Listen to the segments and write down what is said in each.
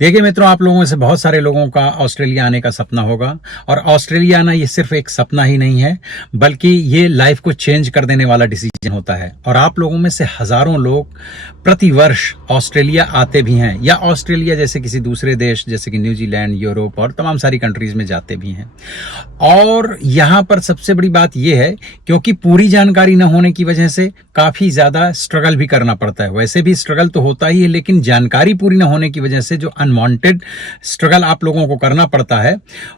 देखिए मित्रों, आप लोगों में से बहुत सारे लोगों का ऑस्ट्रेलिया आने का सपना होगा और ऑस्ट्रेलिया आना ये सिर्फ एक सपना ही नहीं है, बल्कि ये लाइफ को चेंज कर देने वाला डिसीजन होता है। और आप लोगों में से हजारों लोग प्रति वर्ष ऑस्ट्रेलिया आते भी हैं या ऑस्ट्रेलिया जैसे किसी दूसरे देश जैसे कि न्यूजीलैंड, यूरोप और तमाम सारी कंट्रीज में जाते भी हैं। और यहाँ पर सबसे बड़ी बात यह है, क्योंकि पूरी जानकारी न होने की वजह से काफी ज्यादा स्ट्रगल भी करना पड़ता है। वैसे भी स्ट्रगल तो होता ही है, लेकिन जानकारी पूरी न होने की वजह से जो अनवांटेड स्ट्रगल आप लोगों को करना पड़ता है,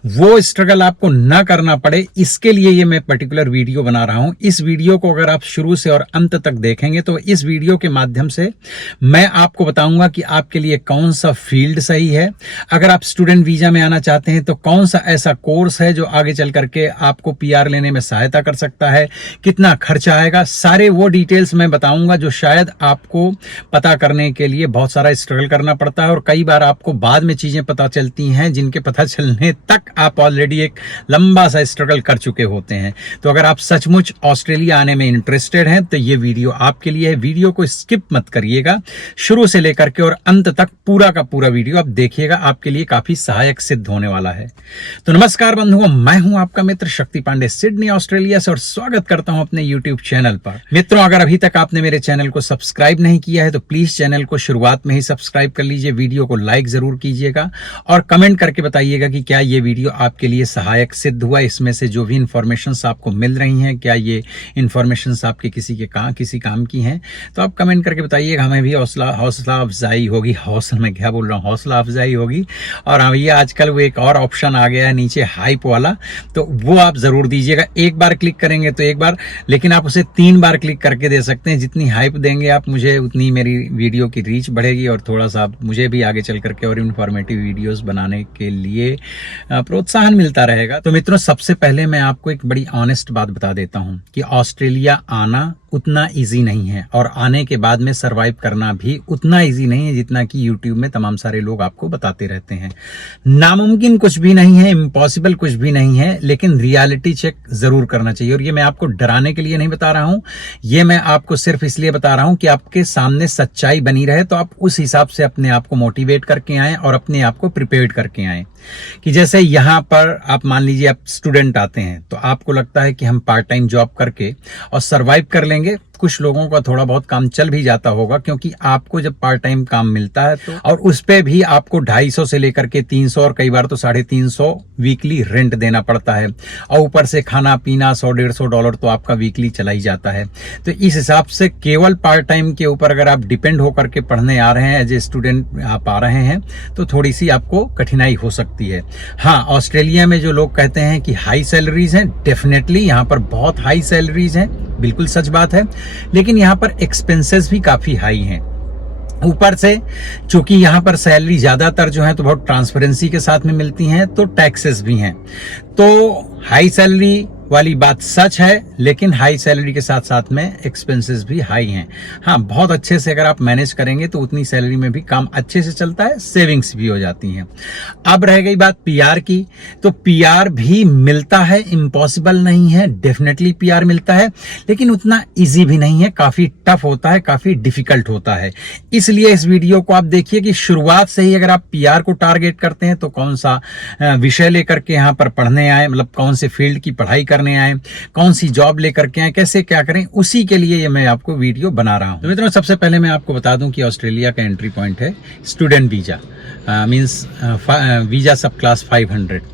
वो स्ट्रगल आपको ना करना पड़े, इसके लिए ये मैं पर्टिकुलर वीडियो बना रहा हूं। इस वीडियो को अगर आप शुरू से और अंत तक देखेंगे तो इस वीडियो के माध्यम से मैं आपको बताऊंगा कि आपके लिए कौन सा फील्ड सही है। अगर आप स्टूडेंट वीजा में आना चाहते हैं तो कौन सा ऐसा कोर्स है जो आगे चल करके आपको पीआर लेने में सहायता कर सकता है, कितना खर्चा आएगा, सारे वो डिटेल्स मैं बताऊंगा जो शायद आपको पता करने के लिए बहुत सारा स्ट्रगल करना पड़ता है और कई बार आपको बाद में चीजें पता चलती हैं जिनके पता चलने तक आप ऑलरेडी एक लंबा सा स्ट्रगल कर चुके होते हैं। तो अगर आप सचमुच ऑस्ट्रेलिया आने में इंटरेस्टेड हैं तो ये वीडियो आपके लिए है। वीडियो को स्किप मत करिएगा, शुरू से लेकर के और अंत तक पूरा का पूरा वीडियो आप देखिएगा, आपके लिए काफी सहायक सिद्ध होने वाला है। तो नमस्कार बंधुओं, मैं हूं आपका मित्र शक्ति पांडे, सिडनी ऑस्ट्रेलिया से, और स्वागत करता हूं अपने यूट्यूब चैनल पर। मित्रों, अगर अभी तक आपने मेरे चैनल को सब्सक्राइब नहीं किया है तो प्लीज चैनल को शुरुआत में ही सब्सक्राइब कर लीजिए, वीडियो को लाइक जरूर कीजिएगा और कमेंट करके बताइएगा कि क्या ये वीडियो आपके लिए सहायक सिद्ध हुआ। इसमें से जो भी इंफॉर्मेशंस आपको मिल रही हैं, क्या ये इंफॉर्मेशंस आपके किसी काम की हैं, तो आप कमेंट करके बताइएगा, हमें भी हौसला अफजाई होगी। हौसला अफजाई होगी। और हाँ, ये आजकल वो एक और ऑप्शन आ गया है नीचे, हाइप वाला, तो वो आप जरूर दीजिएगा। एक बार क्लिक करेंगे तो एक बार, लेकिन आप उसे 3 बार क्लिक करके दे सकते हैं। जितनी हाइप देंगे आप मुझे, उतनी मेरी वीडियो की रीच बढ़ेगी और थोड़ा सा मुझे भी आगे चल करके और इन्फॉर्मेटिव वीडियोस बनाने के लिए प्रोत्साहन मिलता रहेगा। तो मित्रों, सबसे पहले मैं आपको एक बड़ी ऑनेस्ट बात बता देता हूं कि ऑस्ट्रेलिया आना उतना इजी नहीं है और आने के बाद में सरवाइव करना भी उतना इजी नहीं है जितना कि यूट्यूब में तमाम सारे लोग आपको बताते रहते हैं। नामुमकिन कुछ भी नहीं है, इम्पॉसिबल कुछ भी नहीं है, लेकिन रियलिटी चेक जरूर करना चाहिए। और ये मैं आपको डराने के लिए नहीं बता रहा हूं, ये मैं आपको सिर्फ इसलिए बता रहा हूं कि आपके सामने सच्चाई बनी रहे, तो आप उस हिसाब से अपने आप को मोटिवेट करके आए और अपने आप को प्रिपेयर्ड करके आए। कि जैसे यहां पर आप मान लीजिए आप स्टूडेंट आते हैं तो आपको लगता है कि हम पार्ट टाइम जॉब करके और सरवाइव कर लेंगे। कुछ लोगों का थोड़ा बहुत काम चल भी जाता होगा, क्योंकि आपको जब पार्ट टाइम काम मिलता है तो, और उस पे भी आपको 250 से लेकर के 300 और कई बार तो 350 वीकली रेंट देना पड़ता है, और ऊपर से खाना पीना $100-150 तो आपका वीकली चला ही जाता है। तो इस हिसाब से केवल पार्ट टाइम के ऊपर अगर आप डिपेंड होकर के पढ़ने आ रहे हैं, एज ए स्टूडेंट आप आ रहे हैं, तो थोड़ी सी आपको कठिनाई हो सकती है। हाँ, ऑस्ट्रेलिया में जो लोग कहते हैं कि हाई सैलरीज हैं, डेफिनेटली यहाँ पर बहुत हाई सैलरीज हैं, बिल्कुल सच बात है, लेकिन यहाँ पर एक्सपेंसेस भी काफी हाई हैं। ऊपर से चूंकि यहाँ पर सैलरी ज्यादातर जो है तो बहुत ट्रांसपेरेंसी के साथ में मिलती हैं, तो टैक्सेस भी हैं। तो हाई सैलरी वाली बात सच है, लेकिन हाई सैलरी के साथ साथ में एक्सपेंसेस भी हाई हैं। हाँ, बहुत अच्छे से अगर आप मैनेज करेंगे तो उतनी सैलरी में भी काम अच्छे से चलता है, सेविंग्स भी हो जाती हैं। अब रह गई बात पीआर की, तो पीआर भी मिलता है, इम्पॉसिबल नहीं है, डेफिनेटली पीआर मिलता है, लेकिन उतना इजी भी नहीं है, काफी टफ होता है, काफी डिफिकल्ट होता है। इसलिए इस वीडियो को आप देखिए कि शुरुआत से ही अगर आप पीआर को टारगेट करते हैं तो कौन सा विषय लेकर के यहाँ पर पढ़ने आए, मतलब कौन से फील्ड की पढ़ाई करने आए, कौन सी जॉब लेकर के आए, कैसे क्या करें, उसी के लिए ये मैं आपको वीडियो बना रहा हूं। तो मित्रों, सबसे पहले मैं आपको बता दूं कि ऑस्ट्रेलिया का एंट्री पॉइंट है स्टूडेंट वीजा, मींस वीजा सब क्लास 500।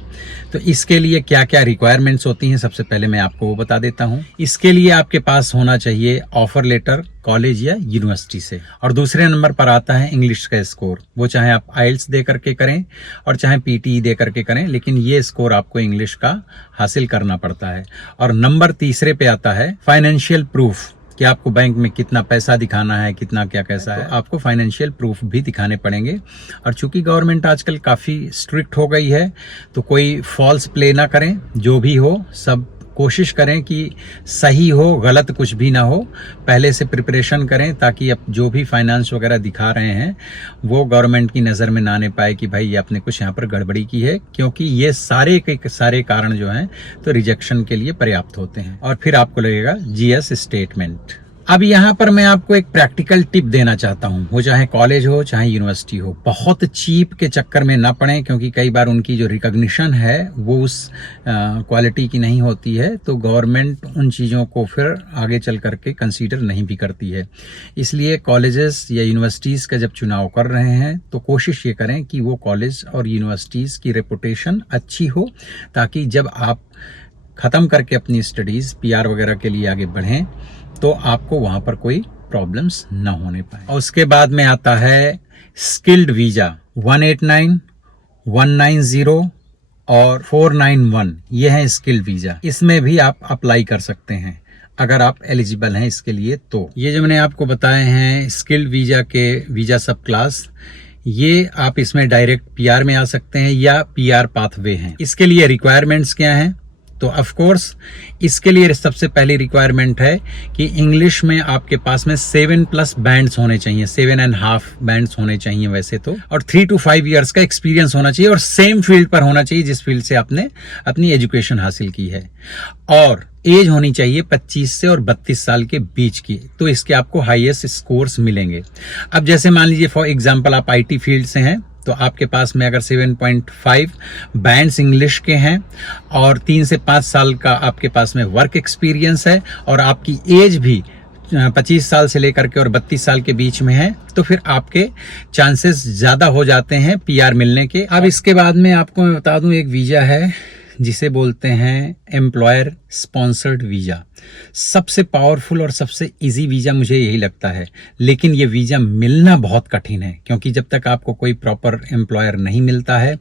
तो इसके लिए क्या क्या रिक्वायरमेंट्स होती हैं, सबसे पहले मैं आपको वो बता देता हूं। इसके लिए आपके पास होना चाहिए ऑफर लेटर कॉलेज या यूनिवर्सिटी से, और दूसरे नंबर पर आता है इंग्लिश का स्कोर। वो चाहे आप आइल्स दे करके करें और चाहे पीटीई दे करके करें, लेकिन ये स्कोर आपको इंग्लिश का हासिल करना पड़ता है। और नंबर तीसरे पे आता है फाइनेंशियल प्रूफ, कि आपको बैंक में कितना पैसा दिखाना है, कितना क्या कैसा है, तो आपको फाइनेंशियल प्रूफ भी दिखाने पड़ेंगे। और चूंकि गवर्नमेंट आजकल काफ़ी स्ट्रिक्ट हो गई है, तो कोई फॉल्स प्ले ना करें, जो भी हो सब कोशिश करें कि सही हो, गलत कुछ भी ना हो, पहले से प्रिपरेशन करें ताकि अब जो भी फाइनेंस वगैरह दिखा रहे हैं वो गवर्नमेंट की नज़र में ना आने पाए कि भाई ये आपने कुछ यहाँ पर गड़बड़ी की है, क्योंकि ये सारे के सारे कारण जो हैं तो रिजेक्शन के लिए पर्याप्त होते हैं। और फिर आपको लगेगा जीएस स्टेटमेंट। अब यहाँ पर मैं आपको एक प्रैक्टिकल टिप देना चाहता हूँ, वो चाहे कॉलेज हो चाहे यूनिवर्सिटी हो, बहुत चीप के चक्कर में ना पड़ें, क्योंकि कई बार उनकी जो रिकॉग्निशन है वो उस क्वालिटी की नहीं होती है, तो गवर्नमेंट उन चीज़ों को फिर आगे चल करके कंसीडर नहीं भी करती है। इसलिए कॉलेजेस या यूनिवर्सिटीज़ का जब चुनाव कर रहे हैं तो कोशिश ये करें कि वो कॉलेज और यूनिवर्सिटीज़ की रेपुटेशन अच्छी हो, ताकि जब आप ख़त्म करके अपनी स्टडीज़ पीआर वगैरह के लिए आगे बढ़ें तो आपको वहाँ पर कोई प्रॉब्लम्स ना होने पाए। और उसके बाद में आता है स्किल्ड वीज़ा 189, 190 और 491, ये है स्किल्ड वीज़ा। इसमें भी आप अप्लाई कर सकते हैं अगर आप एलिजिबल हैं इसके लिए। तो ये जो मैंने आपको बताए हैं स्किल्ड वीज़ा के वीज़ा सब क्लास, ये आप इसमें डायरेक्ट पीआर में आ सकते हैं या पीआर पाथवे हैं। इसके लिए रिक्वायरमेंट्स क्या हैं? तो ऑफ कोर्स इसके लिए सबसे पहली रिक्वायरमेंट है कि इंग्लिश में आपके पास में 7+ बैंड्स होने चाहिए, 7.5 बैंड्स होने चाहिए वैसे तो, और 3 to 5 इयर्स का एक्सपीरियंस होना चाहिए और सेम फील्ड पर होना चाहिए जिस फील्ड से आपने अपनी एजुकेशन हासिल की है, और एज होनी चाहिए 25 से और 32 साल के बीच की। तो इसके आपको हाईएस्ट स्कोर्स मिलेंगे। अब जैसे मान लीजिए फॉर एग्जांपल आप आईटी फील्ड से हैं, तो आपके पास में अगर 7.5 बैंड्स इंग्लिश के हैं और 3 से 5 साल का आपके पास में वर्क एक्सपीरियंस है और आपकी एज भी 25 साल से लेकर के और 32 साल के बीच में है, तो फिर आपके चांसेस ज़्यादा हो जाते हैं पीआर मिलने के। अब इसके बाद में आपको मैं बता दूं, एक वीज़ा है जिसे बोलते हैं एम्प्लॉयर स्पॉन्सर्ड वीज़ा। सबसे पावरफुल और सबसे इजी वीज़ा मुझे यही लगता है, लेकिन ये वीज़ा मिलना बहुत कठिन है, क्योंकि जब तक आपको कोई प्रॉपर एम्प्लॉयर नहीं मिलता है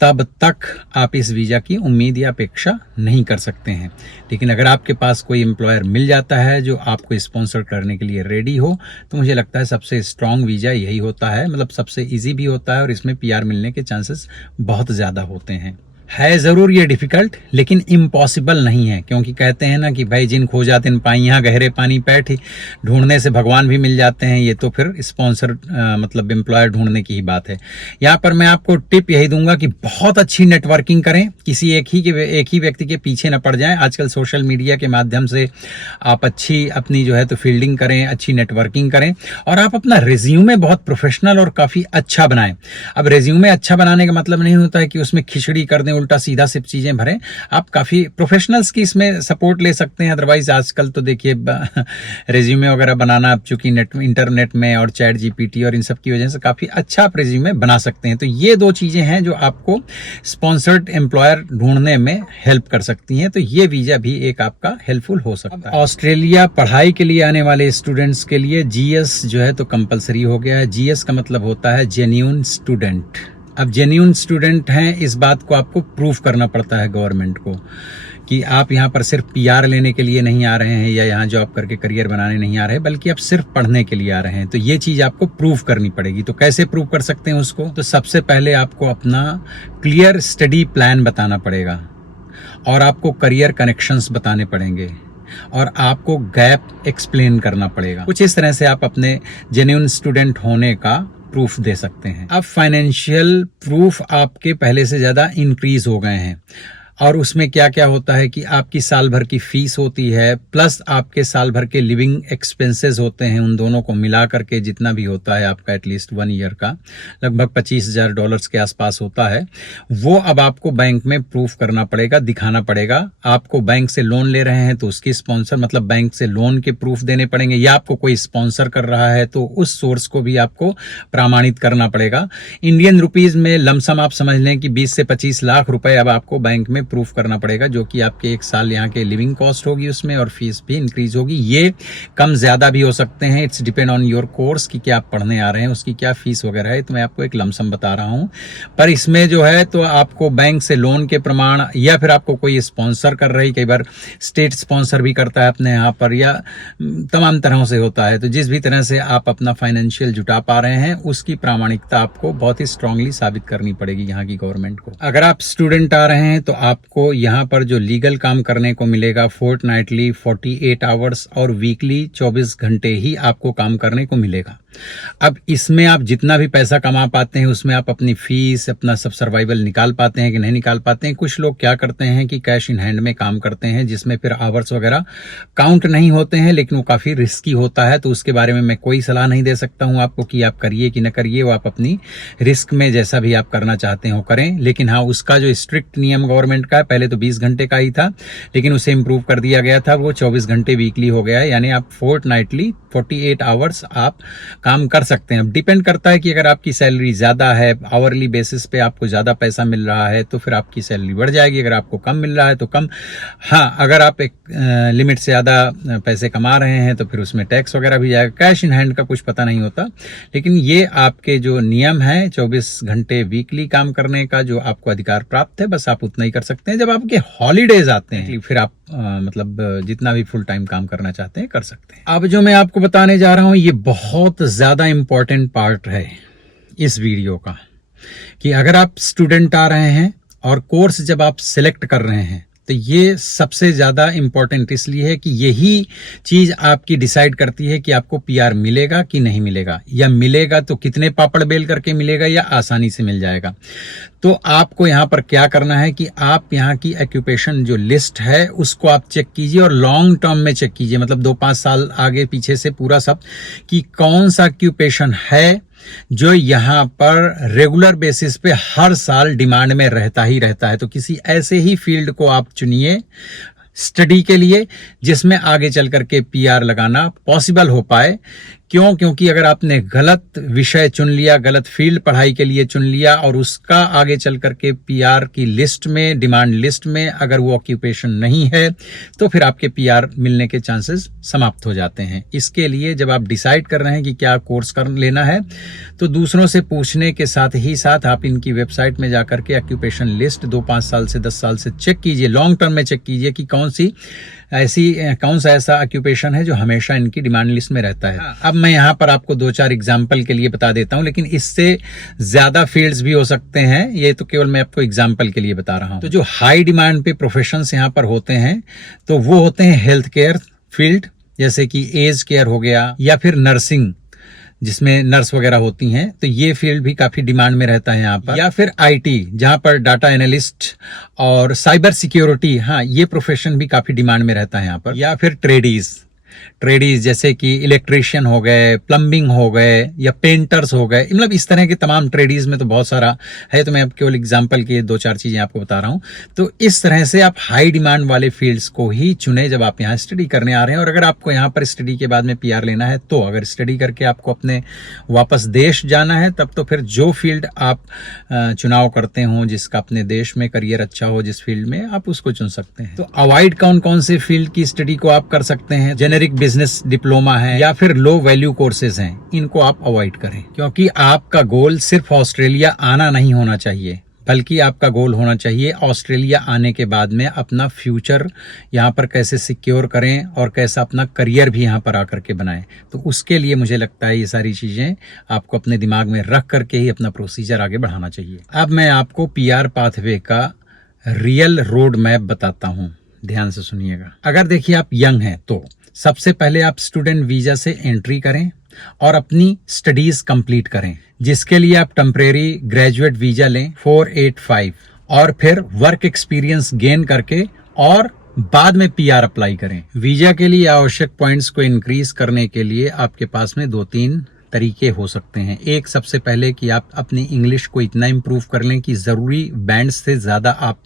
तब तक आप इस वीज़ा की उम्मीद या अपेक्षा नहीं कर सकते हैं। लेकिन अगर आपके पास कोई एम्प्लॉयर मिल जाता है जो आपको स्पॉन्सर करने के लिए रेडी हो, तो मुझे लगता है सबसे स्ट्रॉन्ग वीज़ा यही होता है, मतलब सबसे इजी भी होता है और इसमें पीआर मिलने के चांसेस बहुत ज़्यादा होते हैं। है ज़रूर ये डिफ़िकल्ट, लेकिन इम्पॉसिबल नहीं है, क्योंकि कहते हैं ना कि भाई जिन खोजा तिन पाइयाँ गहरे पानी पैठी, ढूंढने से भगवान भी मिल जाते हैं। ये तो फिर स्पॉन्सर मतलब एम्प्लॉयर ढूंढने की ही बात है। यहाँ पर मैं आपको टिप यही दूंगा कि बहुत अच्छी नेटवर्किंग करें, किसी एक ही व्यक्ति के पीछे न पड़ जाएं। आजकल सोशल मीडिया के माध्यम से आप अच्छी अपनी जो है तो फील्डिंग करें, अच्छी नेटवर्किंग करें, और आप अपना रेज्यूमे बहुत प्रोफेशनल और काफ़ी अच्छा बनाएं। अब रेज्यूमे अच्छा बनाने का मतलब नहीं होता है कि उसमें खिचड़ी कर दें, उल्टा सीधा सिर्फ चीजें भरें। आप काफी प्रोफेशनल्स की इसमें सपोर्ट ले सकते हैं। अदरवाइज आजकल तो देखिए रेज्यूमे वगैरह बनाना आप चूंकि इंटरनेट में और चैट जीपीटी और इन सब की वजह से काफी अच्छा आप रेज्यूमे बना सकते हैं। तो ये 2 चीजें हैं जो आपको स्पॉन्सर्ड एम्प्लॉयर ढूंढने में हेल्प कर सकती हैं। तो ये वीजा भी एक आपका हेल्पफुल हो सकता है। ऑस्ट्रेलिया पढ़ाई के लिए आने वाले स्टूडेंट्स के लिए जीएस जो है तो कंपलसरी हो गया है। जीएस का मतलब होता है जेन्युइन स्टूडेंट। अब जेन्युइन स्टूडेंट हैं, इस बात को आपको प्रूफ करना पड़ता है गवर्नमेंट को कि आप यहाँ पर सिर्फ पीआर लेने के लिए नहीं आ रहे हैं या यहाँ जॉब करके करियर बनाने नहीं आ रहे हैं, बल्कि आप सिर्फ पढ़ने के लिए आ रहे हैं। तो ये चीज़ आपको प्रूफ करनी पड़ेगी। तो कैसे प्रूफ कर सकते हैं उसको? तो सबसे पहले आपको अपना क्लियर स्टडी प्लान बताना पड़ेगा और आपको करियर कनेक्शंस बताने पड़ेंगे और आपको गैप एक्सप्लेन करना पड़ेगा। कुछ इस तरह से आप अपने जेन्युइन स्टूडेंट होने का प्रूफ दे सकते हैं। अब फाइनेंशियल प्रूफ आपके पहले से ज़्यादा इंक्रीज हो गए हैं, और उसमें क्या क्या होता है कि आपकी साल भर की फीस होती है, प्लस आपके साल भर के लिविंग एक्सपेंसेस होते हैं। उन दोनों को मिला करके जितना भी होता है आपका एटलीस्ट 1 ईयर का लगभग $25,000 के आसपास होता है। वो अब आपको बैंक में प्रूफ करना पड़ेगा, दिखाना पड़ेगा। आपको बैंक से लोन ले रहे हैं तो उसकी स्पॉन्सर मतलब बैंक से लोन के प्रूफ देने पड़ेंगे, या आपको कोई स्पॉन्सर कर रहा है तो उस सोर्स को भी आपको प्रमाणित करना पड़ेगा। इंडियन रुपीज में लमसम आप समझ लें कि 20 से 25 लाख रुपए अब आपको बैंक में प्रूफ करना पड़ेगा, जो कि आपके 1 साल यहाँ के लिविंग कॉस्ट होगी उसमें, और फीस भी इंक्रीज होगी। ये कम ज्यादा भी हो सकते हैं, it's depend on your course कि क्या आप पढ़ने आ रहे हैं, उसकी क्या फीस वगैरह है। तो मैं आपको एक लमसम बता रहा हूँ, पर इसमें जो है तो आपको बैंक से लोन के प्रमाण, या फिर आपको कोई स्पॉन्सर कर रही, कई बार स्टेट स्पॉन्सर भी करता है अपने यहाँ पर, या तमाम तरह से होता है। तो जिस भी तरह से आप अपना फाइनेंशियल जुटा पा रहे हैं उसकी प्रामाणिकता आपको बहुत ही स्ट्रांगली साबित करनी पड़ेगी यहाँ की गवर्नमेंट को। अगर आप स्टूडेंट आ रहे हैं तो आपको यहाँ पर जो लीगल काम करने को मिलेगा फोर्टनाइटली 48 आवर्स और वीकली 24 घंटे ही आपको काम करने को मिलेगा। अब इसमें आप जितना भी पैसा कमा पाते हैं उसमें आप अपनी फीस, अपना सब सर्वाइवल निकाल पाते हैं कि नहीं निकाल पाते हैं। कुछ लोग क्या करते हैं कि कैश इन हैंड में काम करते हैं, जिसमें फिर आवर्स वगैरह काउंट नहीं होते हैं, लेकिन वो काफ़ी रिस्की होता है। तो उसके बारे में मैं कोई सलाह नहीं दे सकता हूँ आपको कि आप करिए कि न करिए, वो आप अपनी रिस्क में जैसा भी आप करना चाहते हो करें। लेकिन हाँ, उसका जो स्ट्रिक्ट नियम गवर्नमेंट का है, पहले तो 20 घंटे का ही था, लेकिन उसे इम्प्रूव कर दिया गया था, वो 24 घंटे वीकली हो गया है। यानी आप फोर्टनाइटली 48 आवर्स आप काम कर सकते हैं। अब डिपेंड करता है कि अगर आपकी सैलरी ज़्यादा है, आवरली बेसिस पे आपको ज़्यादा पैसा मिल रहा है तो फिर आपकी सैलरी बढ़ जाएगी, अगर आपको कम मिल रहा है तो कम। हाँ, अगर आप एक लिमिट से ज़्यादा पैसे कमा रहे हैं तो फिर उसमें टैक्स वगैरह भी जाएगा। कैश इन हैंड का कुछ पता नहीं होता, लेकिन ये आपके जो नियम है 24 घंटे वीकली काम करने का जो आपको अधिकार प्राप्त है, बस आप उतना ही कर सकते हैं। जब आपके हॉलीडेज आते हैं फिर आप मतलब जितना भी फुल टाइम काम करना चाहते हैं कर सकते हैं। अब जो मैं आपको बताने जा रहा हूं ये बहुत ज़्यादा इम्पोर्टेंट पार्ट है इस वीडियो का, कि अगर आप स्टूडेंट आ रहे हैं और कोर्स जब आप सिलेक्ट कर रहे हैं तो ये सबसे ज़्यादा इम्पॉर्टेंट इसलिए है कि यही चीज़ आपकी डिसाइड करती है कि आपको पीआर मिलेगा कि नहीं मिलेगा, या मिलेगा तो कितने पापड़ बेल करके मिलेगा या आसानी से मिल जाएगा। तो आपको यहाँ पर क्या करना है कि आप यहाँ की ऑक्यूपेशन जो लिस्ट है उसको आप चेक कीजिए और लॉन्ग टर्म में चेक कीजिए, मतलब 2-5 साल आगे पीछे से पूरा सब, कि कौन सा ऑक्यूपेशन है जो यहाँ पर रेगुलर बेसिस पे हर साल डिमांड में रहता ही रहता है। तो किसी ऐसे ही फील्ड को आप चुनिए स्टडी के लिए जिसमें आगे चल करके पीआर लगाना पॉसिबल हो पाए। क्यों? क्योंकि अगर आपने गलत विषय चुन लिया, गलत फील्ड पढ़ाई के लिए चुन लिया और उसका आगे चल करके पीआर की लिस्ट में, डिमांड लिस्ट में अगर वो ऑक्यूपेशन नहीं है तो फिर आपके पीआर मिलने के चांसेस समाप्त हो जाते हैं। इसके लिए जब आप डिसाइड कर रहे हैं कि क्या कोर्स कर लेना है तो दूसरों से पूछने के साथ ही साथ आप इनकी वेबसाइट में जाकर के ऑक्यूपेशन लिस्ट 2-5 साल से 10 साल से चेक कीजिए, लॉन्ग टर्म में चेक कीजिए कि कौन सा ऐसा ऑक्यूपेशन है जो हमेशा इनकी डिमांड लिस्ट में रहता है। अब मैं यहाँ पर आपको 2-4 एग्जाम्पल के लिए बता देता हूँ, लेकिन इससे ज्यादा फील्ड्स भी हो सकते हैं, ये तो केवल मैं आपको एग्जाम्पल के लिए बता रहा हूँ। तो जो हाई डिमांड पे प्रोफेशंस यहाँ पर होते हैं तो वो होते हैं हेल्थ केयर फील्ड, जैसे कि एज केयर हो गया, या फिर नर्सिंग जिसमें नर्स वगैरह होती हैं, तो ये फील्ड भी काफी डिमांड में रहता है यहाँ पर, या फिर आईटी जहाँ पर डाटा एनालिस्ट और साइबर सिक्योरिटी, हाँ ये प्रोफेशन भी काफी डिमांड में रहता है यहाँ पर, या फिर ट्रेडीज जैसे कि इलेक्ट्रिशियन हो गए, प्लम्बिंग हो गए, या पेंटर्स हो गए, मतलब इस तरह के तमाम ट्रेडीज में तो बहुत सारा है। तो मैं अब केवल एग्जांपल की 2-4 चीजें आपको बता रहा हूं। तो इस तरह से आप हाई डिमांड वाले फील्ड्स को ही चुने जब आप यहाँ स्टडी करने आ रहे हैं। और अगर आपको यहाँ पर स्टडी के बाद में पीआर लेना है, तो अगर स्टडी करके आपको अपने वापस देश जाना है तब तो फिर जो फील्ड आप चुनाव करते हो, जिसका अपने देश में करियर अच्छा हो, जिस फील्ड में आप उसको चुन सकते हैं। तो अवॉइड कौन कौन से फील्ड की स्टडी को आप कर सकते हैं? जेनेरिक बिजनेस डिप्लोमा है या फिर लो वैल्यू कोर्सेज हैं, इनको आप अवॉइड करें, क्योंकि आपका गोल सिर्फ ऑस्ट्रेलिया आना नहीं होना चाहिए, बल्कि आपका गोल होना चाहिए ऑस्ट्रेलिया आने के बाद में अपना फ्यूचर यहाँ पर कैसे सिक्योर करें और कैसा अपना करियर भी यहाँ पर आकर के बनाएं। तो उसके लिए मुझे लगता है ये सारी चीज़ें आपको अपने दिमाग में रख करके ही अपना प्रोसीजर आगे बढ़ाना चाहिए। अब मैं आपको पीआर पाथवे का रियल रोड मैप बताता हूँ, ध्यान से सुनिएगा। अगर देखिए आप यंग हैं तो सबसे पहले आप स्टूडेंट वीजा से एंट्री करें और अपनी स्टडीज कंप्लीट करें, जिसके लिए आप टेम्परेरी ग्रेजुएट वीजा लें 485, और फिर वर्क एक्सपीरियंस गेन करके और बाद में पीआर अप्लाई करें। वीजा के लिए आवश्यक पॉइंट्स को इंक्रीज करने के लिए आपके पास में 2-3 तरीके हो सकते हैं। एक, सबसे पहले कि आप अपनी इंग्लिश को इतना इम्प्रूव कर लें कि ज़रूरी बैंड से ज़्यादा आप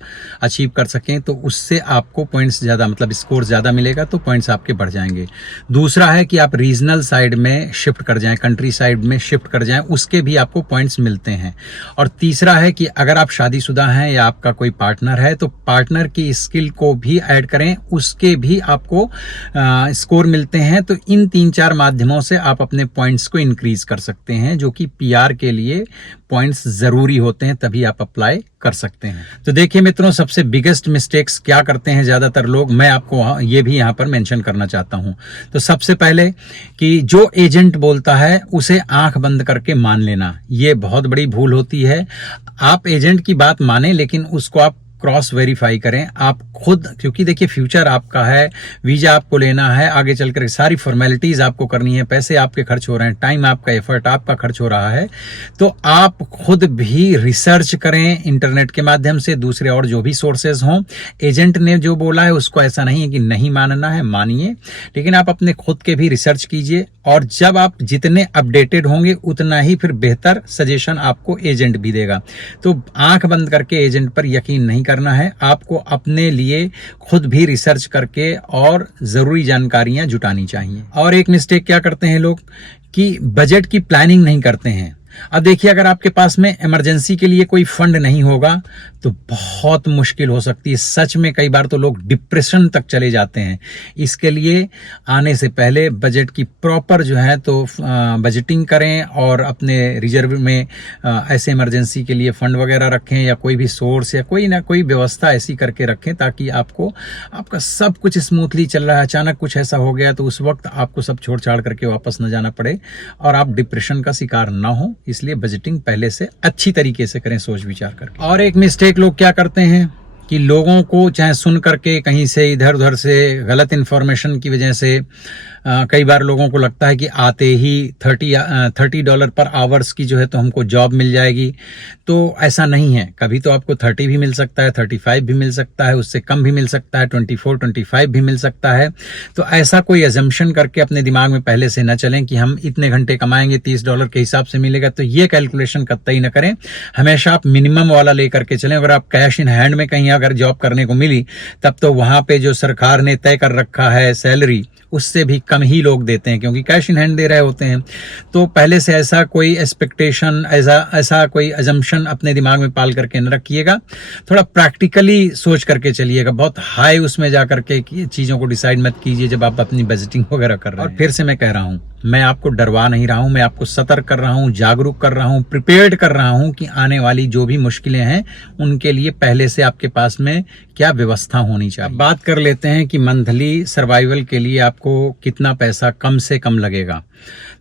अचीव कर सकें, तो उससे आपको पॉइंट्स ज़्यादा, मतलब स्कोर ज़्यादा मिलेगा, तो पॉइंट्स आपके बढ़ जाएंगे। दूसरा है कि आप रीजनल साइड में शिफ्ट कर जाएं, कंट्री साइड में शिफ्ट कर जाएं, उसके भी आपको पॉइंट्स मिलते हैं। और तीसरा है कि अगर आप शादीशुदा हैं या आपका कोई पार्टनर है तो पार्टनर की स्किल को भी ऐड करें, उसके भी आपको स्कोर मिलते हैं। तो इन 3-4 माध्यमों से आप अपने पॉइंट्स को इंक्रीज कर सकते हैं, जो कि पीआर के लिए पॉइंट्स जरूरी होते हैं, तभी आप अप्लाई कर सकते हैं। तो देखिए मित्रों, सबसे बिगेस्ट मिस्टेक्स क्या करते हैं ज्यादातर लोग, मैं आपको ये भी यहाँ पर मेंशन करना चाहता हूँ। तो सबसे पहले कि जो एजेंट बोलता है उसे आंख बंद करके मान लेना, ये बहुत बड़ी भूल होती है। आप एजेंट की बात माने, लेकिन उसको आप क्रॉस वेरीफाई करें आप खुद, क्योंकि देखिए फ्यूचर आपका है, वीजा आपको लेना है, आगे चलकर सारी फॉर्मेलिटीज आपको करनी है, पैसे आपके खर्च हो रहे हैं, टाइम आपका, एफर्ट आपका खर्च हो रहा है। तो आप खुद भी रिसर्च करें इंटरनेट के माध्यम से, दूसरे और जो भी सोर्सेज हों। एजेंट ने जो बोला है उसको ऐसा नहीं है कि नहीं मानना है, मानिए, लेकिन आप अपने खुद के भी रिसर्च कीजिए। और जब आप जितने अपडेटेड होंगे उतना ही फिर बेहतर सजेशन आपको एजेंट भी देगा। तो आंख बंद करके एजेंट पर यकीन नहीं करना है, आपको अपने लिए खुद भी रिसर्च करके और जरूरी जानकारियां जुटानी चाहिए। और एक मिस्टेक क्या करते हैं लोग कि बजट की प्लानिंग नहीं करते हैं। अब देखिए, अगर आपके पास में इमरजेंसी के लिए कोई फंड नहीं होगा तो बहुत मुश्किल हो सकती है। सच में कई बार तो लोग डिप्रेशन तक चले जाते हैं। इसके लिए आने से पहले बजट की प्रॉपर जो है तो बजटिंग करें और अपने रिजर्व में ऐसे इमरजेंसी के लिए फंड वगैरह रखें, या कोई भी सोर्स या कोई ना कोई व्यवस्था ऐसी करके रखें ताकि आपका सब कुछ स्मूथली चल रहा है, अचानक कुछ ऐसा हो गया तो उस वक्त आपको सब छोड़ छाड़ करके वापस न जाना पड़े और आप डिप्रेशन का शिकार ना हो। इसलिए बजटिंग पहले से अच्छी तरीके से करें, सोच विचार करके। और एक मिस्टेक लोग क्या करते हैं कि लोगों को चाहे सुन करके कहीं से इधर उधर से गलत इन्फॉर्मेशन की वजह से कई बार लोगों को लगता है कि आते ही $30 पर आवर्स की जो है तो हमको जॉब मिल जाएगी। तो ऐसा नहीं है, कभी तो आपको 30 भी मिल सकता है, 35 भी मिल सकता है, उससे कम भी मिल सकता है, 24-25 भी मिल सकता है। तो ऐसा कोई अजम्पशन करके अपने दिमाग में पहले से न चलें कि हम इतने घंटे कमाएंगे $30 के हिसाब से मिलेगा, तो ये कैलकुलेशन कतई न करें। हमेशा आप मिनिमम वाला लेकर के चलें। अगर आप कैश इन हैंड में कहीं अगर जॉब करने को मिली तब तो वहां पे जो सरकार ने तय कर रखा है सैलरी, उससे भी कम ही लोग देते हैं, क्योंकि कैश इन हैंड दे रहे होते हैं। तो पहले से ऐसा कोई एक्सपेक्टेशन, ऐसा कोई अजम्पशन अपने दिमाग में पाल करके न रखिएगा। थोड़ा प्रैक्टिकली सोच करके चलिएगा, बहुत हाई उसमें जा करके चीज़ों को डिसाइड मत कीजिए जब आप अपनी बजटिंग वगैरह कर रहे हैं। और फिर से मैं कह रहा हूँ, मैं आपको डरवा नहीं रहा हूँ, मैं आपको सतर्क कर रहा हूँ, जागरूक कर रहा हूँ, प्रिपेयर्ड कर रहा हूँ कि आने वाली जो भी मुश्किलें हैं उनके लिए पहले से आपके पास में क्या व्यवस्था होनी चाहिए। बात कर लेते हैं कि मंथली सर्वाइवल के लिए आपको कितना पैसा कम से कम लगेगा।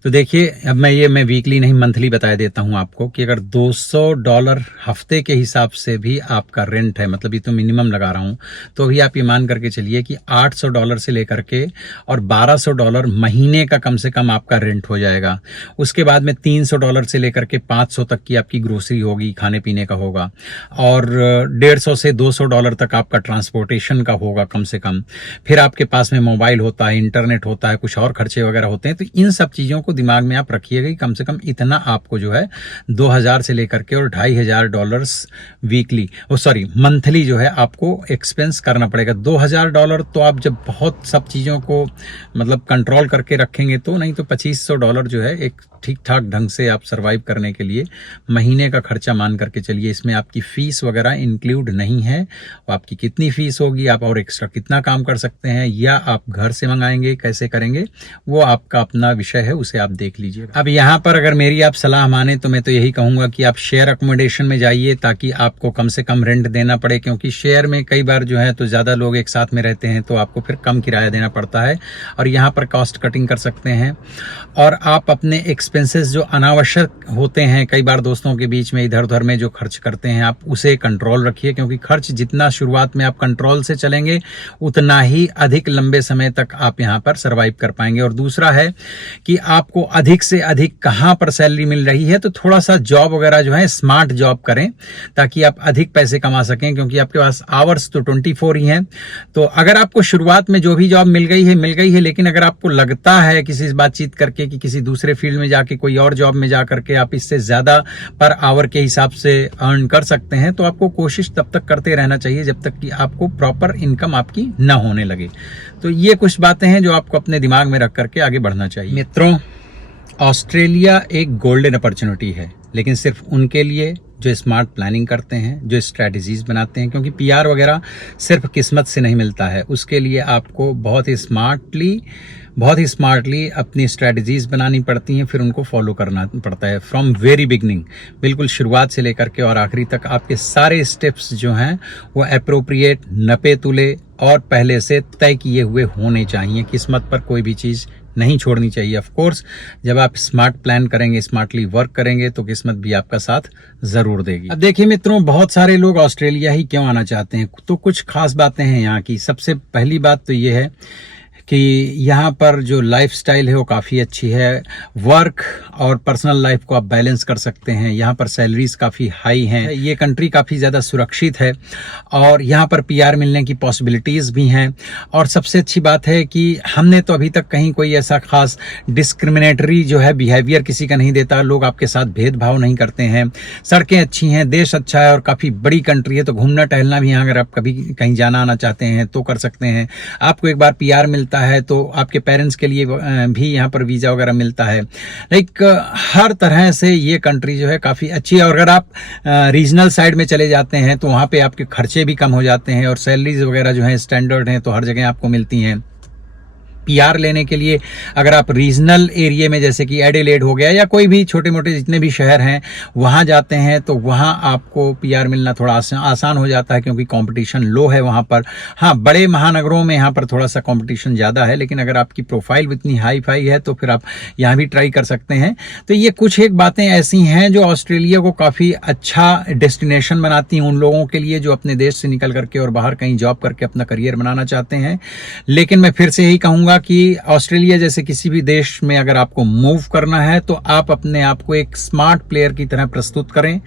तो देखिए, अब मैं वीकली नहीं मंथली बता देता हूं आपको कि अगर $200 हफ्ते के हिसाब से भी आपका रेंट है, मतलब ये तो मिनिमम लगा रहा हूं, तो भी आप ये मान करके चलिए कि $800 से लेकर के और $1200 महीने का कम से कम आपका रेंट हो जाएगा। उसके बाद में $300 से लेकर के $500 तक की आपकी ग्रोसरी होगी, खाने पीने का होगा, और $150 से $200 तक आपका ट्रांसपोर्टेशन का होगा कम से कम। फिर आपके पास में मोबाइल होता है, इंटरनेट होता है, कुछ और खर्चे वगैरह होते हैं। तो इन सब चीज़ों को दिमाग में आप रखिएगा कि कम से कम इतना आपको जो है 2000 से लेकर के और $2500 वीकली, मंथली जो है आपको एक्सपेंस करना पड़ेगा। $2000 तो आप जब बहुत सब चीज़ों को मतलब कंट्रोल करके रखेंगे तो, नहीं तो $2500 जो है एक ठीक ठाक ढंग से आप सर्वाइव करने के लिए महीने का खर्चा मान करके चलिए। इसमें आपकी फीस वगैरह इंक्लूड नहीं है। आपकी कितनी फीस होगी, आप और एक्स्ट्रा कितना काम कर सकते हैं, या आप घर से मंगाएंगे, कैसे करेंगे, वो आपका अपना विषय है, उसे आप देख लीजिए। अब यहाँ पर अगर मेरी आप सलाह माने तो मैं तो यही कहूँगा कि आप शेयर अकोमोडेशन में जाइए ताकि आपको कम से कम रेंट देना पड़े, क्योंकि शेयर में कई बार जो है तो ज़्यादा लोग एक साथ में रहते हैं तो आपको फिर कम किराया देना पड़ता है, और यहाँ पर कॉस्ट कटिंग कर सकते हैं। और आप अपने एक्सपेंसेस जो अनावश्यक होते हैं, कई बार दोस्तों के बीच में इधर उधर में जो खर्च करते हैं, आप उसे कंट्रोल रखिए, क्योंकि खर्च जितना शुरुआत में आप कंट्रोल से चलेंगे उतना ही अधिक लंबे समय तक आप यहाँ पर सर्वाइव कर पाएंगे। और दूसरा है कि आपको अधिक से अधिक कहाँ पर सैलरी मिल रही है, तो थोड़ा सा जॉब वगैरह जो है स्मार्ट जॉब करें ताकि आप अधिक पैसे कमा सकें, क्योंकि आपके पास आवर्स तो 24 ही हैं। तो अगर आपको शुरुआत में जो भी जॉब मिल गई है, लेकिन अगर आपको लगता है किसी से बातचीत करके कि किसी दूसरे फील्ड में जाके कोई और जॉब में जा करके आप इससे ज्यादा पर आवर के हिसाब से अर्न कर सकते हैं, तो आपको कोशिश तब तक करते रहना चाहिए जब तक कि आपको प्रॉपर इनकम आपकी न होने लगे। तो ये कुछ बातें हैं जो आपको अपने दिमाग में रख करके आगे बढ़ना चाहिए। मित्रों, ऑस्ट्रेलिया एक गोल्डन अपॉर्चुनिटी है, लेकिन सिर्फ उनके लिए जो स्मार्ट प्लानिंग करते हैं, जो स्ट्रैटेजीज बनाते हैं, क्योंकि पीआर वगैरह सिर्फ किस्मत से नहीं मिलता है। उसके लिए आपको बहुत ही स्मार्टली अपनी स्ट्रैटेजीज बनानी पड़ती हैं, फिर उनको फॉलो करना पड़ता है फ्रॉम वेरी बिगनिंग, बिल्कुल शुरुआत से लेकर के और आखिरी तक। आपके सारे स्टेप्स जो हैं वो एप्रोप्रिएट, नपे तुले और पहले से तय किए हुए होने चाहिए। किस्मत पर कोई भी चीज़ नहीं छोड़नी चाहिए। ऑफ कोर्स जब आप स्मार्ट प्लान करेंगे, स्मार्टली वर्क करेंगे तो किस्मत भी आपका साथ जरूर देगी। अब देखिए मित्रों, बहुत सारे लोग ऑस्ट्रेलिया ही क्यों आना चाहते हैं, तो कुछ खास बातें हैं यहाँ की। सबसे पहली बात तो ये है कि यहाँ पर जो लाइफस्टाइल है वो काफ़ी अच्छी है। वर्क और पर्सनल लाइफ को आप बैलेंस कर सकते हैं। यहाँ पर सैलरीज काफ़ी हाई हैं। ये कंट्री काफ़ी ज़्यादा सुरक्षित है और यहाँ पर पीआर मिलने की पॉसिबिलिटीज़ भी हैं। और सबसे अच्छी बात है कि हमने तो अभी तक कहीं कोई ऐसा खास डिस्क्रिमिनेटरी जो है बिहेवियर किसी का नहीं देता। लोग आपके साथ भेदभाव नहीं करते हैं। सड़कें अच्छी हैं, देश अच्छा है और काफ़ी बड़ी कंट्री है, तो घूमना टहलना भी यहाँ अगर आप कभी कहीं जाना आना चाहते हैं तो कर सकते हैं। आपको एक बार पीआर मिलता है तो आपके पेरेंट्स के लिए भी यहाँ पर वीजा वगैरह मिलता है। लाइक हर तरह से ये कंट्री जो है काफ़ी अच्छी है। और अगर आप रीजनल साइड में चले जाते हैं तो वहाँ पे आपके खर्चे भी कम हो जाते हैं और सैलरीज वगैरह जो है स्टैंडर्ड हैं, तो हर जगह आपको मिलती हैं। पीआर लेने के लिए अगर आप रीजनल एरिया में जैसे कि एडिलेड हो गया या कोई भी छोटे मोटे जितने भी शहर हैं वहाँ जाते हैं तो वहाँ आपको पीआर मिलना थोड़ा आसान हो जाता है, क्योंकि कंपटीशन लो है वहाँ पर। हाँ, बड़े महानगरों में यहाँ पर थोड़ा सा कंपटीशन ज़्यादा है, लेकिन अगर आपकी प्रोफाइल इतनी हाई फाई है तो फिर आप यहाँ भी ट्राई कर सकते हैं। तो ये कुछ एक बातें ऐसी हैं जो ऑस्ट्रेलिया को काफ़ी अच्छा डेस्टिनेशन बनाती हैं उन लोगों के लिए जो अपने देश से निकल करके और बाहर कहीं जॉब करके अपना करियर बनाना चाहते हैं। लेकिन मैं फिर से यही कहूँगा कि ऑस्ट्रेलिया जैसे किसी भी देश में अगर आपको मूव करना है तो आप अपने आप को एक स्मार्ट प्लेयर की तरह प्रस्तुत करें।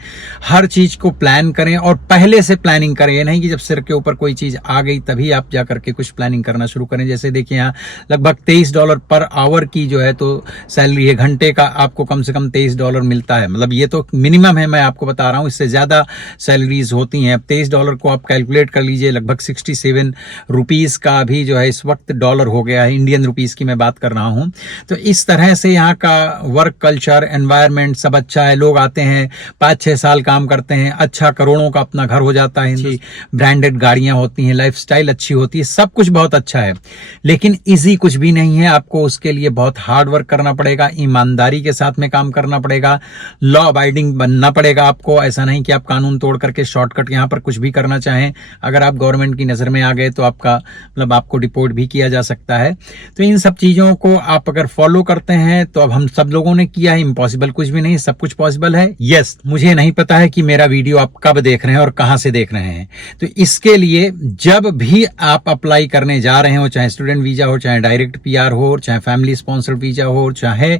हर चीज को प्लान करें और पहले से प्लानिंग करें। ये नहीं कि जब सिर के ऊपर कोई चीज आ गई तभी आप जा करके कुछ प्लानिंग करना शुरू करें। जैसे देखिए यहाँ लगभग $23 पर आवर की जो है तो सैलरी है, घंटे का आपको कम से कम $23 मिलता है। मतलब ये तो मिनिमम है, मैं आपको बता रहा हूँ, इससे ज्यादा सैलरीज होती हैं। अब $23 को आप कैलकुलेट कर लीजिए, लगभग 67 रुपीज का भी जो है इस वक्त डॉलर हो गया है, इंडियन रुपीज की मैं बात कर रहा हूं। तो इस तरह से यहाँ का वर्क कल्चर, एनवायरनमेंट सब अच्छा है। लोग आते हैं 5-6 साल काम करते हैं, अच्छा करोड़ों का अपना घर हो जाता है, ब्रांडेड गाड़ियां होती हैं, लाइफस्टाइल अच्छी होती है, सब कुछ बहुत अच्छा है। लेकिन इजी कुछ भी नहीं है। आपको उसके लिए बहुत हार्ड वर्क करना पड़ेगा, ईमानदारी के साथ में काम करना पड़ेगा, लॉ अबाइडिंग बनना पड़ेगा आपको। ऐसा नहीं कि आप कानून तोड़ करके शॉर्टकट यहाँ पर कुछ भी करना चाहें। अगर आप गवर्नमेंट की नजर में आ गए तो आपका मतलब आपको डिपोर्ट भी किया जा सकता है। तो इन सब चीजों को आप अगर फॉलो करते हैं तो अब हम सब लोगों ने किया है, इम्पॉसिबल कुछ भी नहीं, सब कुछ पॉसिबल है। यस, मुझे नहीं पता है कि मेरा वीडियो आप कब देख रहे हैं और कहां से देख रहे हैं। तो इसके लिए जब भी आप अप्लाई करने जा रहे हो, चाहे स्टूडेंट वीजा हो, चाहे डायरेक्ट पीआर हो, चाहे फैमिली स्पॉन्सर वीजा हो, चाहे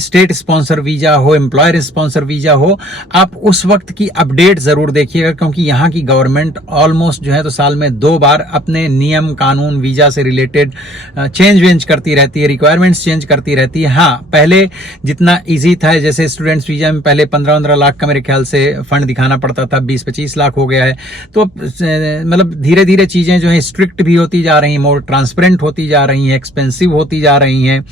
स्टेट स्पॉन्सर वीजा हो, एम्प्लॉयर स्पॉन्सर वीजा हो, आप उस वक्त की अपडेट जरूर देखिएगा। क्योंकि यहाँ की गवर्नमेंट ऑलमोस्ट जो है तो साल में 2 बार अपने नियम कानून वीजा से रिलेटेड चेंज करती रहती है, रिक्वायरमेंट्स चेंज करती रहती है। हाँ, पहले जितना इजी था, जैसे स्टूडेंट्स वीजा में पहले 15-15 लाख का मेरे ख्याल से फंड दिखाना पड़ता था, 20-25 लाख हो गया है। तो मतलब धीरे धीरे चीजें जो है स्ट्रिक्ट भी होती जा रही हैं, मोर ट्रांसपेरेंट होती जा रही हैं, एक्सपेंसिव होती जा रही हैं,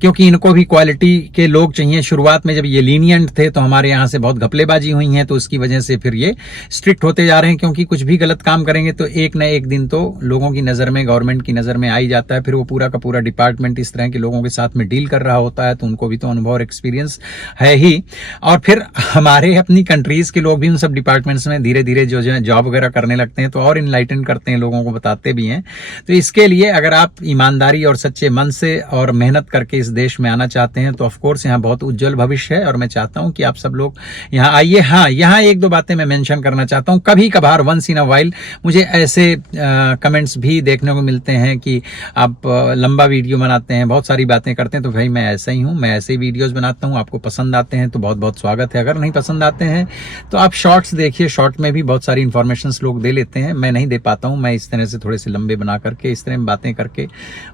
क्योंकि इनको भी क्वालिटी के लोग चाहिए। शुरुआत में जब ये लीनियंट थे तो हमारे यहाँ से बहुत घपलेबाजी हुई है, तो उसकी वजह से फिर ये स्ट्रिक्ट होते जा रहे हैं। क्योंकि कुछ भी गलत काम करेंगे तो एक न एक दिन तो लोगों की नजर में, गवर्नमेंट की नजर में आ ही जाता है। फिर वो पूरा का पूरा डिपार्टमेंट इस तरह के लोगों के साथ में डील कर रहा होता है, तो उनको भी तो अनुभव और एक्सपीरियंस है ही। और फिर हमारे अपनी कंट्रीज के लोग भी उन सब डिपार्टमेंट्स में धीरे धीरे जो है जॉब वगैरह करने लगते हैं, तो और इनलाइटन करते हैं, लोगों को बताते भी हैं। तो इसके लिए अगर आप ईमानदारी और सच्चे मन से और मेहनत करके इस देश में आना चाहते हैं तो ऑफकोर्स यहाँ बहुत उज्जवल भविष्य है। और मैं चाहता हूँ कि आप सब लोग यहाँ आइए। हाँ, यहाँ 1-2 बातें मैं मेंशन करना चाहता हूँ। कभी कभार वंस इन अ वाइल मुझे ऐसे कमेंट्स भी देखने को मिलते हैं कि आप लंबा वीडियो बनाते हैं, बहुत सारी बातें करते हैं। तो भाई मैं ऐसा ही हूँ, मैं ऐसे ही वीडियोस बनाता हूँ। आपको पसंद आते हैं तो बहुत बहुत स्वागत है, अगर नहीं पसंद आते हैं तो आप शॉर्ट्स देखिए। शॉर्ट में भी बहुत सारी इन्फॉर्मेशन लोग दे लेते हैं, मैं नहीं दे पाता हूँ। मैं इस तरह से थोड़े से लंबे बना करके इस तरह बातें करके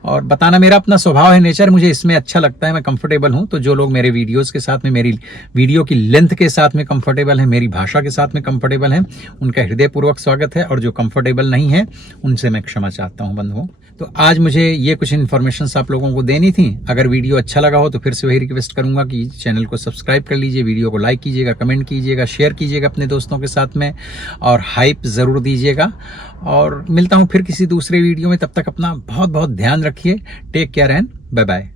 और बताना मेरा अपना स्वभाव है, नेचर, मुझे इसमें अच्छा लगता है, मैं कंफर्टेबल हूँ। तो जो लोग मेरे वीडियोस के साथ में, मेरी वीडियो की लेंथ के साथ में कंफर्टेबल है, मेरी भाषा के साथ में कंफर्टेबल है, उनका हृदयपूर्वक स्वागत है। और जो कंफर्टेबल नहीं है उनसे मैं क्षमा चाहता हूँ बंधुओं। तो आज मुझे ये कुछ इन्फॉर्मेशन आप लोगों को देनी थी। अगर वीडियो अच्छा लगा हो तो फिर से वही रिक्वेस्ट करूंगा कि चैनल को सब्सक्राइब कर लीजिए, वीडियो को लाइक कीजिएगा, कमेंट कीजिएगा, शेयर कीजिएगा अपने दोस्तों के साथ में और हाइप जरूर दीजिएगा। और मिलता हूं फिर किसी दूसरे वीडियो में, तब तक अपना बहुत बहुत ध्यान रखिए। Take care and bye bye.